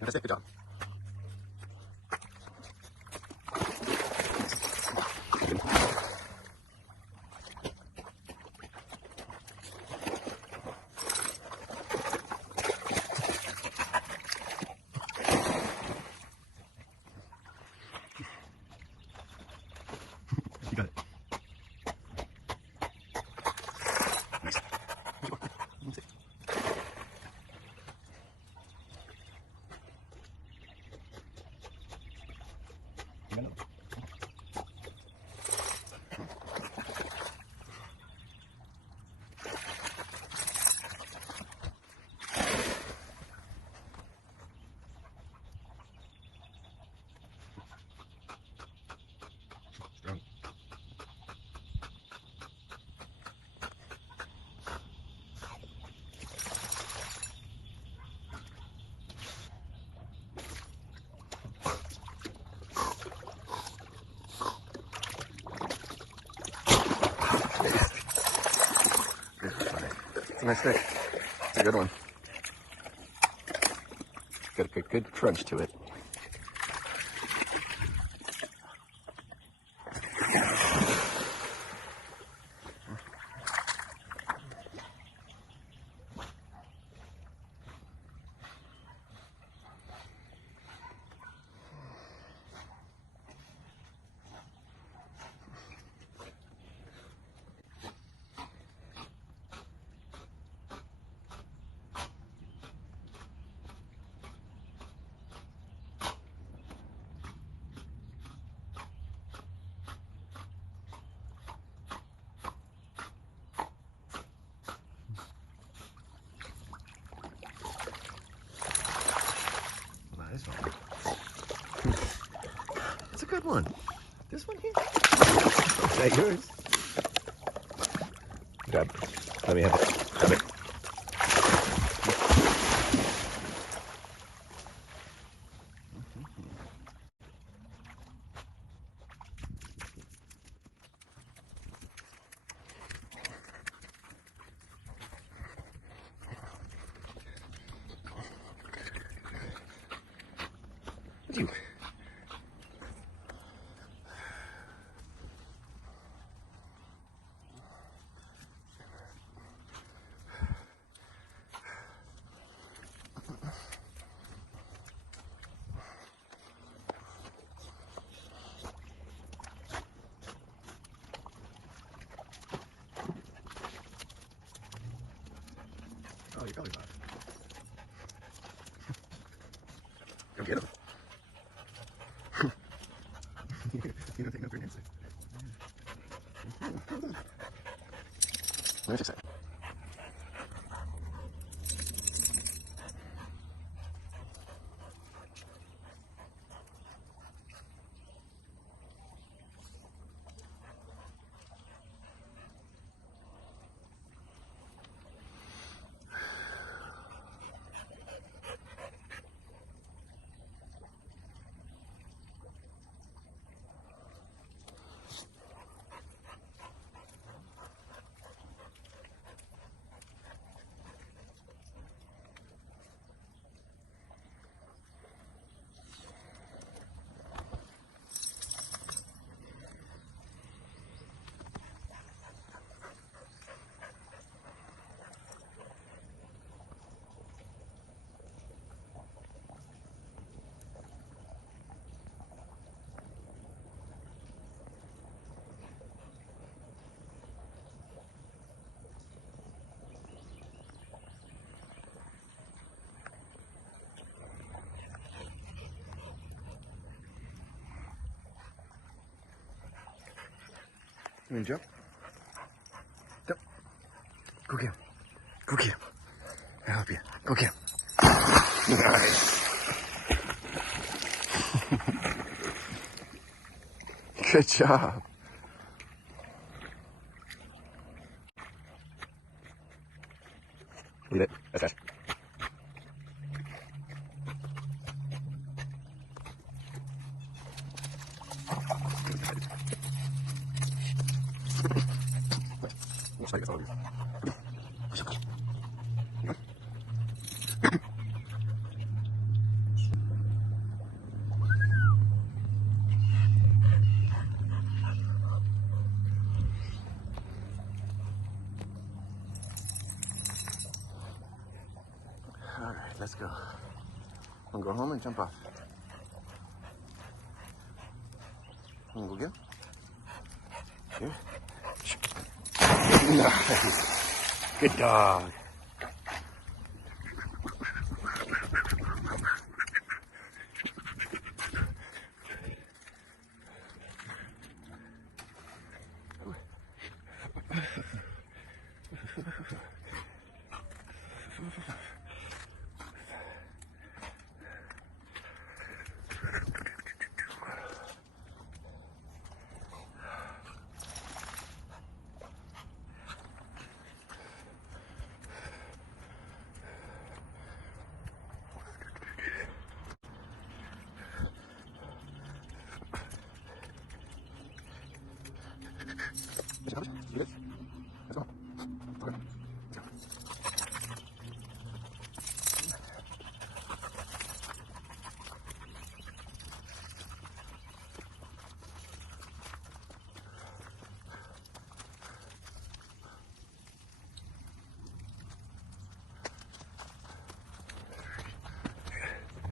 That's it, good job. You got it. Nice. That's it. You got it. Strong. It's a nice fish. It's a good one. Got a good crunch to it. This one. That's a good one. This one here. Is that yours? Grab. Let me have it. Grab it. You. Oh, you probably got it. Go get him. You don't take no for an answer. Let's fix it. You mean jump? Jump. Go get him. Go get him. I'll help you. Go get him. Nice. Good job. Leave it. That's it. All right, let's go. I'm gonna go home and jump off. I'm gonna go get him. Here. Nice. Good dog.